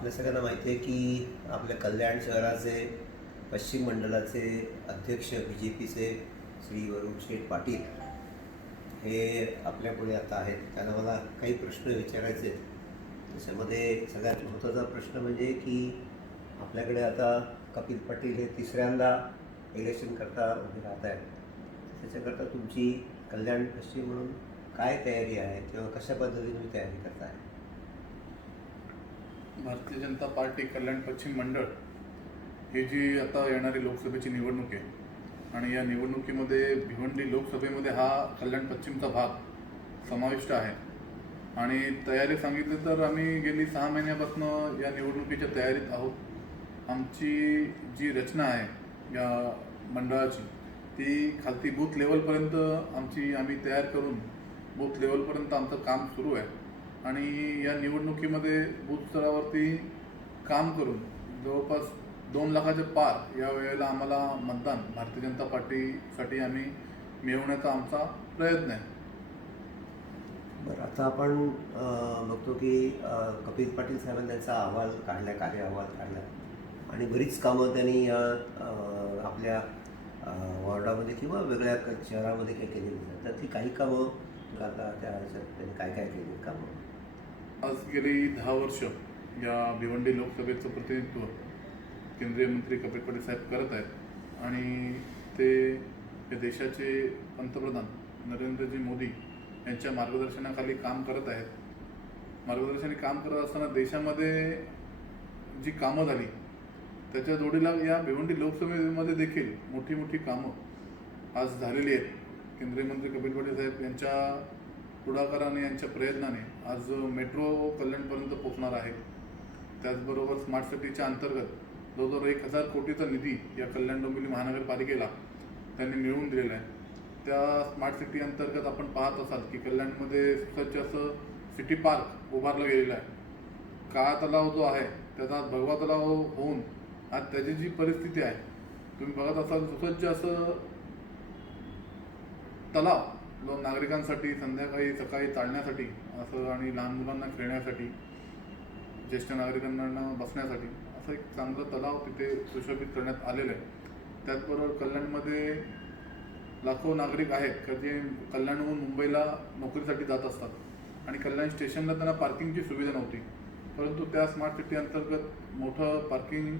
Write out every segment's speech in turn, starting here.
आपल्या सगळ्यांना माहिती आहे की आपल्या कल्याण शहराचे पश्चिम मंडळाचे अध्यक्ष बी जे पीचे श्री वरुण शेठ पाटील हे आपल्यापुढे आता आहेत. त्यांना मला काही प्रश्न विचारायचे आहेत. त्याच्यामध्ये सगळ्यात महत्त्वाचा प्रश्न म्हणजे की आपल्याकडे आता कपिल पाटील हे तिसऱ्यांदा इलेक्शन करता उभे राहत आहेत. त्याच्याकरता तुमची कल्याण पश्चिम म्हणून काय तयारी आहे? किंवा कशा पद्धतीने तयारी करताय? भारतीय जनता पार्टी कल्याण पश्चिम मंडळ ही जी आता येणारी लोकसभेची निवडणूक आहे आणि या निवडणुकीमध्ये भिवंडी लोकसभेमध्ये हा कल्याण पश्चिमचा भाग समाविष्ट आहे. आणि तयारी सांगितली तर आम्ही गेली सहा महिन्यापासून या निवडणुकीच्या तयारीत आहोत. आमची जी रचना आहे या मंडळाची ती खालती बूथ लेवलपर्यंत आमची आम्ही तयार करून बूथ लेवलपर्यंत आमचं काम सुरू आहे. आणि या निवडणुकीमध्ये बूथ स्तरावरती काम करून जवळपास दोन लाखाच्या पार या वेळेला आम्हाला मतदान भारतीय जनता पार्टीसाठी आम्ही मिळवण्याचा आमचा प्रयत्न आहे. बरं आता आपण बघतो की कपिल पाटील साहेबांनी त्यांचा अहवाल काढला कार्य अहवाल काढला. आणि बरीच कामं त्यांनी या आपल्या वॉर्डामध्ये किंवा वेगळ्या शहरामध्ये काही केलेली आहेत तर ती काही कामं आता त्या त्यांनी काय काय केली कामं? आज गेली दहा वर्ष या भिवंडी लोकसभेचं प्रतिनिधित्व केंद्रीय मंत्री कपिल पाटील साहेब करत आहेत. आणि ते या देशाचे पंतप्रधान नरेंद्रजी मोदी यांच्या मार्गदर्शनाखाली काम करत आहेत. मार्गदर्शनाने काम करत असताना देशामध्ये जी कामं झाली त्याच्या जोडीला या भिवंडी लोकसभेमध्ये देखील मोठी मोठी कामं आज झालेली आहेत. केंद्रीय मंत्री कपिल पाटील साहेब यांच्या पुढाकाराने यांच्या प्रयत्नाने आज मेट्रो कल्याणपर्यंत पोहोचणार आहे. त्याचबरोबर स्मार्ट सिटीच्या अंतर्गत जवळजवळ एक हजार कोटीचा निधी या कल्याण डोंबिवली महानगरपालिकेला त्यांनी मिळवून दिलेला आहे. त्या स्मार्ट सिटी अंतर्गत आपण पाहत असाल की कल्याणमध्ये सुसज्ज असं सिटी पार्क उभारलं गेलेलं आहे. काळा तलाव जो आहे त्याचा आज भगवा तलाव होऊन आज त्याची जी परिस्थिती आहे तुम्ही बघत असाल सुसज्ज असं तलाव नागरिकांसाठी संध्याकाळी सकाळी चालण्यासाठी असं आणि लहान मुलांना खेळण्यासाठी ज्येष्ठ नागरिकांना बसण्यासाठी असं एक चांगलं तलाव तिथे सुशोभित करण्यात आलेलं आहे. त्याचबरोबर कल्याणमध्ये लाखो नागरिक आहेत का जे कल्याणहून मुंबईला नोकरीसाठी जात असतात आणि कल्याण स्टेशनला त्यांना पार्किंगची सुविधा नव्हती. परंतु त्या स्मार्ट सिटी अंतर्गत मोठं पार्किंग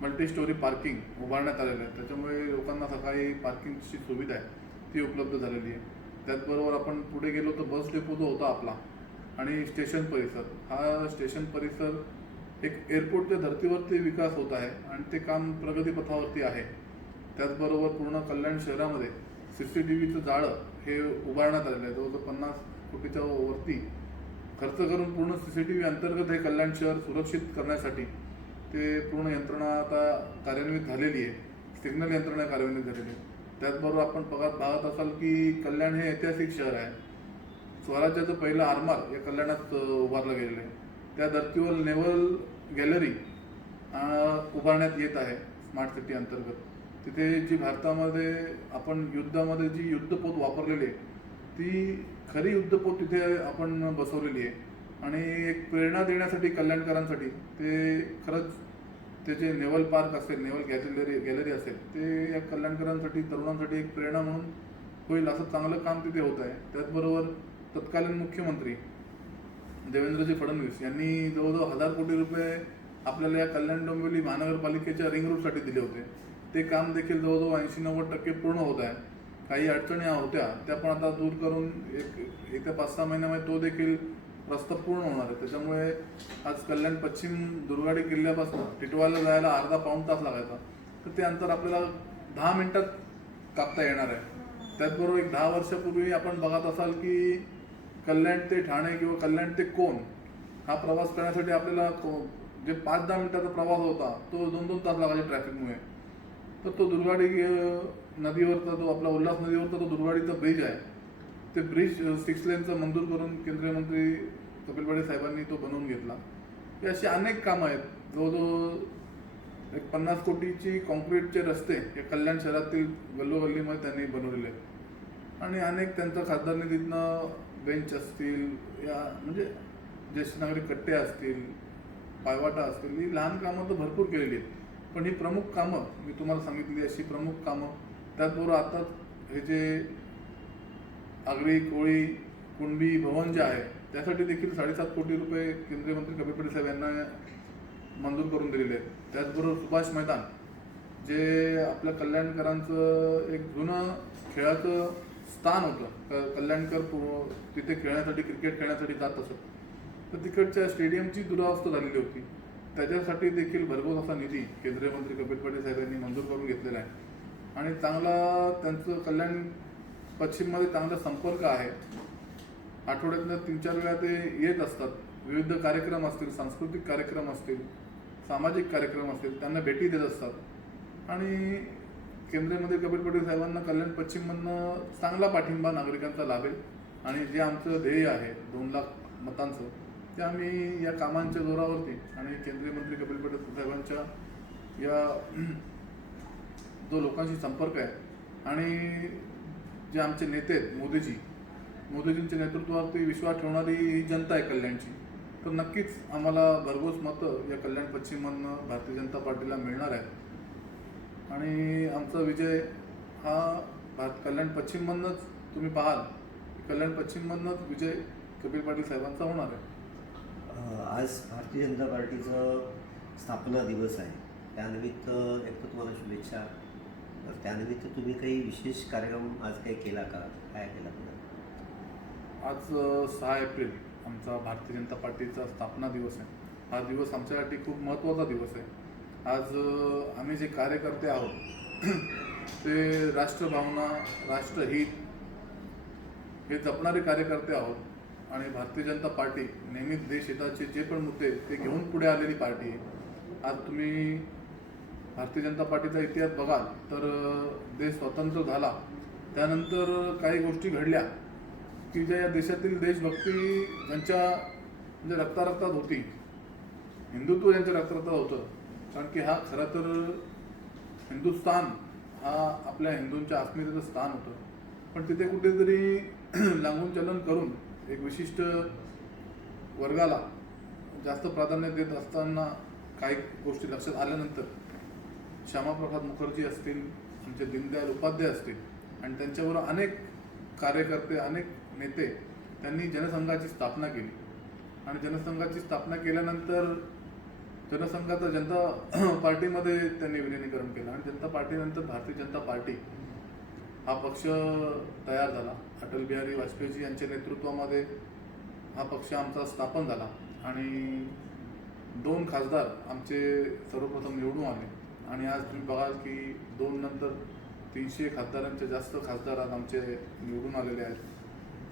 मल्टी स्टोरी पार्किंग उभारण्यात आलेलं आहे. त्याच्यामुळे लोकांना सकाळी पार्किंगची सुविधा आहे ती उपलब्ध झालेली आहे. त्याचबरोबर आपण पुढे गेलो तर बस डेपो जो होता आपला आणि स्टेशन परिसर हा स्टेशन परिसर एक एअरपोर्टच्या धर्तीवरती विकास होत आहे आणि ते काम प्रगतीपथावरती आहे. त्याचबरोबर पूर्ण कल्याण शहरामध्ये सी सी टी व्हीचं जाळं हे उभारण्यात आलेलं आहे. जवळजवळ पन्नास कोटीच्या वरती खर्च करून पूर्ण सी सी टी व्ही अंतर्गत हे कल्याण शहर सुरक्षित करण्यासाठी ते पूर्ण यंत्रणा आता कार्यान्वित झालेली आहे. सिग्नल यंत्रणा कार्यान्वित झालेली आहे. त्याचबरोबर आपण बघत पाहत असाल की कल्याण हे ऐतिहासिक शहर आहे. स्वराज्याचं पहिलं आरमार या कल्याणात उभारलं गेलेलं आहे. त्या धर्तीवर नेवल गॅलरी उभारण्यात येत आहे स्मार्ट सिटी अंतर्गत. तिथे जी भारतामध्ये आपण युद्धामध्ये जी युद्धपोत वापरलेली आहे ती खरी युद्धपोत तिथे आपण बसवलेली आहे. आणि एक प्रेरणा देण्यासाठी कल्याणकरांसाठी ते खरंच त्याचे नेवल पार्क असेल नेवल गॅलरी गॅलरी असेल ते या कल्याणकरांसाठी तरुणांसाठी एक प्रेरणा म्हणून होईल असं चांगलं काम तिथे होत आहे. त्याचबरोबर तत्कालीन मुख्यमंत्री देवेंद्रजी फडणवीस यांनी जवळजवळ हजार कोटी रुपये आपल्याला या कल्याण डोंबिवली महानगरपालिकेच्या रिंग रोडसाठी दिले होते. ते काम देखील जवळजवळ ऐंशी नव्वद टक्के पूर्ण होत आहे. काही अडचणी होत्या त्या पण आता दूर करून एक येत्या पाच सहा महिन्यामध्ये तो देखील रस्ता पूर्ण होणार आहे. त्याच्यामुळे आज कल्याण पश्चिम दुर्गाडी किल्ल्यापासून टिटवाला जायला अर्धा पाऊण तास लागायचा. तर ते अंतर आपल्याला दहा मिनिटात कापता येणार आहे. त्याचबरोबर एक दहा वर्षापूर्वी आपण बघत असाल की कल्याण ते ठाणे किंवा कल्याण ते कोण हा प्रवास करण्यासाठी आपल्याला को- जे पाच दहा मिनिटाचा प्रवास होता तो दोन दोन तास लागायचा ट्रॅफिकमुळे. तर तो दुर्गाडी नदीवरचा जो आपला उल्हास नदीवरचा तो दुर्गाडीचा ब्रिज आहे. ते ब्रिज सिक्स लेनचा मंजूर करून केंद्रीय मंत्री कपिल पाटील साहेबांनी तो बनवून घेतला. हे अशी अनेक कामं आहेत. जवळजवळ एक पन्नास कोटीची कॉन्क्रीटचे रस्ते हे कल्याण शहरातील गल्लोगल्लीमध्ये त्यांनी बनवलेले आहेत. आणि अनेक त्यांचा खासदार निधीतनं बेंच असतील या म्हणजे ज्येष्ठ नागरिक कट्टे असतील पायवाटा असतील ही लहान कामं तर भरपूर केलेली आहेत. पण ही प्रमुख कामं मी तुम्हाला सांगितली अशी प्रमुख कामं त्याचबरोबर आता हे जे आगरी कोळी कुणबी भवन जे आहे त्यासाठी देखील साडेसात कोटी रुपये केंद्रीय मंत्री कपिल पटेल साहेब यांना मंजूर करून दिलेले आहेत. त्याचबरोबर सुभाष मैदान जे आपल्या कल्याणकरांचं एक जुनं खेळाचं स्थान होतं. क- कल्याणकर तिथे खेळण्यासाठी क्रिकेट खेळण्यासाठी जात असत. तर तिकडच्या स्टेडियमची दुरावस्था झालेली होती. त्याच्यासाठी देखील भरघोस असा निधी केंद्रीय मंत्री कपिल पाटील साहेब यांनी मंजूर करून घेतलेला आहे. आणि चांगला त्यांचं कल्याण पश्चिममध्ये चांगला संपर्क आहे. आठवड्यातनं तीन चार वेळा ते येत असतात. विविध कार्यक्रम असतील सांस्कृतिक कार्यक्रम असतील सामाजिक कार्यक्रम असतील त्यांना भेटी देत असतात. आणि केंद्रामध्ये मंत्री कपिल साहेबांना कल्याण पश्चिममधनं चांगला पाठिंबा नागरिकांचा लाभेल. आणि जे आमचं ध्येय आहे दोन लाख मतांचं ते आम्ही या कामांच्या जोरावरती आणि केंद्रीय मंत्री कपिल पटेल साहेबांच्या या जो लोकांशी संपर्क आहे आणि जे आमचे नेते आहेत मोदीजी मोदीजींच्या नेतृत्वावरती विश्वास ठेवणारी जनता आहे कल्याणची. तर नक्कीच आम्हाला भरघोस मतं या कल्याण पश्चिममधनं भारतीय जनता पार्टीला मिळणार आहे आणि आमचा विजय हा भारत कल्याण पश्चिममधनंच तुम्ही पाहाल. कल्याण पश्चिममधनंच विजय कपिल पाटील साहेबांचा होणार आहे. आज भारतीय जनता पार्टीचं स्थापना दिवस आहे. त्यानिमित्त एक तर तुम्हाला शुभेच्छा. तर त्यानिमित्त तुम्ही काही विशेष कार्यक्रम आज काही केला का? काय केला तुम्ही आज सहा एप्रिल आमचा भारतीय जनता पार्टीचा स्थापना दिवस आहे. हा दिवस आमच्यासाठी खूप महत्त्वाचा दिवस आहे. आज आम्ही जे कार्यकर्ते आहोत ते राष्ट्रभावना राष्ट्रहित हे जपणारे कार्यकर्ते आहोत आणि भारतीय जनता पार्टी नेहमीच देशहिताचे जे पण मुद्दे ते घेऊन पुढे आलेली पार्टी आहे. आज तुम्ही भारतीय जनता पार्टीचा इतिहास बघाल तर देश स्वतंत्र झाला. त्यानंतर काही गोष्टी घडल्या की ज्या या देशातील देशभक्ती ज्यांच्या म्हणजे रक्तारक्तात होती हिंदुत्व ज्यांच्या रक्तारक्तात होतं कारण की हा खरं तर हिंदुस्थान हा आपल्या हिंदूंच्या अस्मितेचं स्थान होतं. पण तिथे कुठेतरी लांबून चलन करून एक विशिष्ट वर्गाला जास्त प्राधान्य देत असताना काही गोष्टी लक्षात आल्यानंतर श्यामाप्रसाद मुखर्जी असतील आमचे दीनदयाल उपाध्याय असतील आणि त्यांच्यावर अनेक कार्यकर्ते अनेक नेते त्यांनी जनसंघाची स्थापना केली. आणि जनसंघाची स्थापना केल्यानंतर जनसंघाचा जनता पार्टीमध्ये त्यांनी विलिनीकरण केलं. आणि जनता पार्टीनंतर भारतीय जनता पार्टी हा पक्ष तयार झाला. अटल बिहारी वाजपेयीजी यांच्या नेतृत्वामध्ये हा पक्ष आमचा स्थापन झाला. आणि दोन खासदार आमचे सर्वप्रथम निवडून आले. आणि आज तुम्ही बघाल की दोन नंतर तीनशे खासदारांचे जास्त खासदार आज आमचे निवडून आलेले आहेत.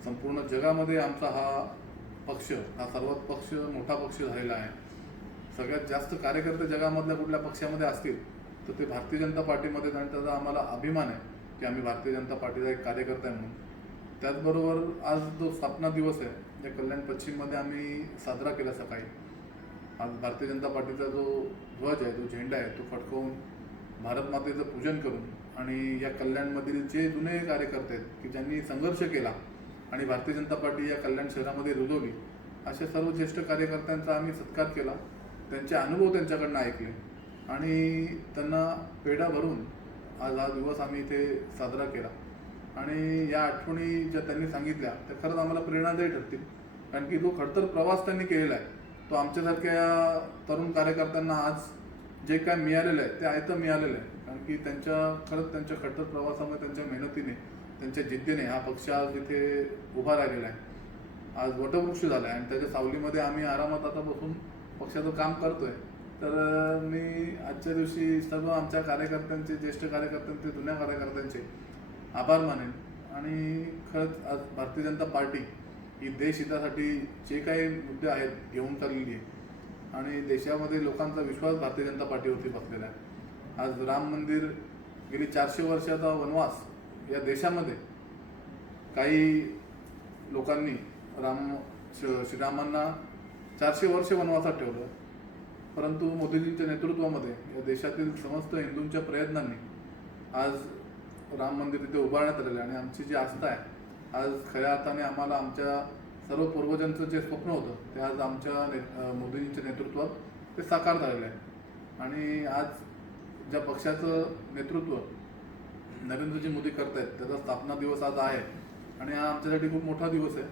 संपूर्ण जगामध्ये आमचा हा पक्ष हा सर्वात पक्ष मोठा पक्ष झालेला आहे. सगळ्यात जास्त कार्यकर्ते जगामधल्या कुठल्या पक्षामध्ये असतील तर ते भारतीय जनता पार्टीमध्ये आणि त्याचा आम्हाला अभिमान आहे की आम्ही भारतीय जनता पार्टीचा एक कार्यकर्ता आहे म्हणून. त्याचबरोबर आज जो स्थापना दिवस आहे त्या कल्याण पश्चिममध्ये आम्ही साजरा केला सकाळी. आज भारतीय जनता पार्टीचा जो ध्वज आहे जो झेंडा आहे तो फडकवून भारत मातेचं पूजन करून आणि या कल्याणमधील जे जुने कार्यकर्ते आहेत की ज्यांनी संघर्ष केला आणि भारतीय जनता पार्टी या कल्याण शहरामध्ये रुजवली अशा सर्व ज्येष्ठ कार्यकर्त्यांचा आम्ही सत्कार केला त्यांचे अनुभव त्यांच्याकडनं ऐकले आणि त्यांना पेढा भरून आज हा दिवस आम्ही इथे साजरा केला. आणि या आठवणी ज्या त्यांनी सांगितल्या त्या खरंच आम्हाला प्रेरणादायी ठरतील कारण की जो खडतर प्रवास त्यांनी केलेला आहे तो आमच्यासारख्या तरुण कार्यकर्त्यांना आज जे काय मिळालेलं आहे ते आयतं मिळालेलं आहे. कारण की त्यांच्या खरंच त्यांच्या खडतर प्रवासामध्ये त्यांच्या मेहनतीने त्यांच्या जिद्दीने हा पक्ष आज इथे उभा राहिलेला आहे. आज वटवृक्ष झाला आहे आणि त्याच्या सावलीमध्ये आम्ही आरामात आता बसून पक्षाचं काम करतोय. तर मी आजच्या दिवशी सर्व आमच्या कार्यकर्त्यांचे ज्येष्ठ कार्यकर्त्यांचे जुन्या कार्यकर्त्यांचे आभार मानेन. आणि खरंच आज भारतीय जनता पार्टी ही देशहितासाठी जे काही मुद्दे आहेत घेऊन चाललेली आहे. आणि देशामध्ये लोकांचा विश्वास भारतीय जनता पार्टीवरती बसलेला आहे. आज राम मंदिर गेली चारशे वर्षाचा वनवास या देशामध्ये काही लोकांनी राम श- श्रीरामांना चारशे वर्ष वनवासात ठेवलं. परंतु मोदीजींच्या नेतृत्वामध्ये या देशातील समस्त हिंदूंच्या प्रयत्नांनी आज राम मंदिर तिथे उभारण्यात आलेलं आहे. आणि आमची जी आस्था आहे आज खऱ्या अर्थाने आम्हाला आमच्या सर्व पूर्वजांचं जे स्वप्न होतं ते आज आमच्या ने मोदीजींच्या नेतृत्वात ते साकार झालेलं आहे. आणि आज ज्या पक्षाचं नेतृत्व नरेंद्रजी मोदी करतायत त्याचा स्थापना दिवस आज आहे. आणि हा आमच्यासाठी खूप मोठा दिवस आहे.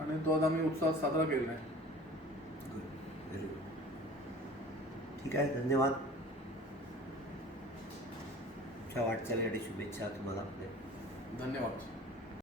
आणि तो आज आम्ही उत्साहात साजरा केलेला आहे. ठीक आहे धन्यवाद. तुमच्या वाटचालीसाठी शुभेच्छा तुम्हाला. धन्यवाद.